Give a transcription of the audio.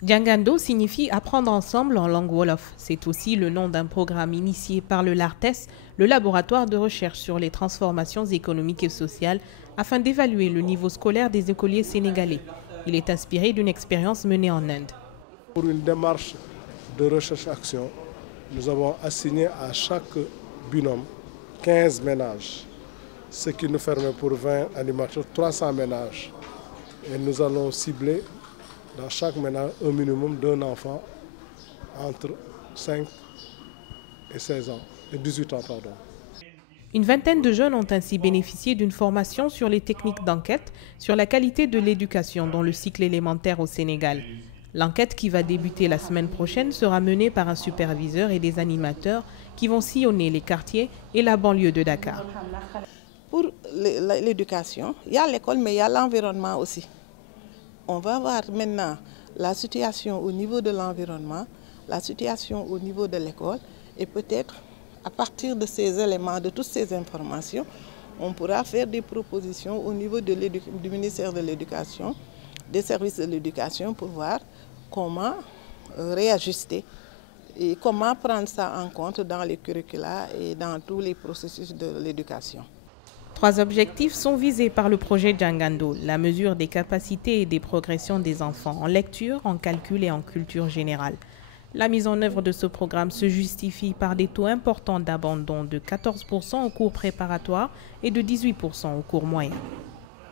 Djangando signifie apprendre ensemble en langue wolof. C'est aussi le nom d'un programme initié par le LARTES, le laboratoire de recherche sur les transformations économiques et sociales, afin d'évaluer le niveau scolaire des écoliers sénégalais. Il est inspiré d'une expérience menée en Inde. Pour une démarche de recherche-action, nous avons assigné à chaque binôme 15 ménages, ce qui nous permet pour 20 animateurs 300 ménages. Et nous allons cibler dans chaque ménage un minimum d'un enfant entre 5 et 16 ans, et 18 ans, pardon. Une vingtaine de jeunes ont ainsi bénéficié d'une formation sur les techniques d'enquête sur la qualité de l'éducation dans le cycle élémentaire au Sénégal. L'enquête qui va débuter la semaine prochaine sera menée par un superviseur et des animateurs qui vont sillonner les quartiers et la banlieue de Dakar. Pour l'éducation, il y a l'école, mais il y a l'environnement aussi. On va voir maintenant la situation au niveau de l'environnement, la situation au niveau de l'école, et peut-être à partir de ces éléments, de toutes ces informations, on pourra faire des propositions au niveau du ministère de l'Éducation, des services de l'éducation, pour voir comment réajuster et comment prendre ça en compte dans les curricula et dans tous les processus de l'éducation. 3 objectifs sont visés par le projet Djangando, la mesure des capacités et des progressions des enfants en lecture, en calcul et en culture générale. La mise en œuvre de ce programme se justifie par des taux importants d'abandon de 14% au cours préparatoire et de 18% au cours moyen.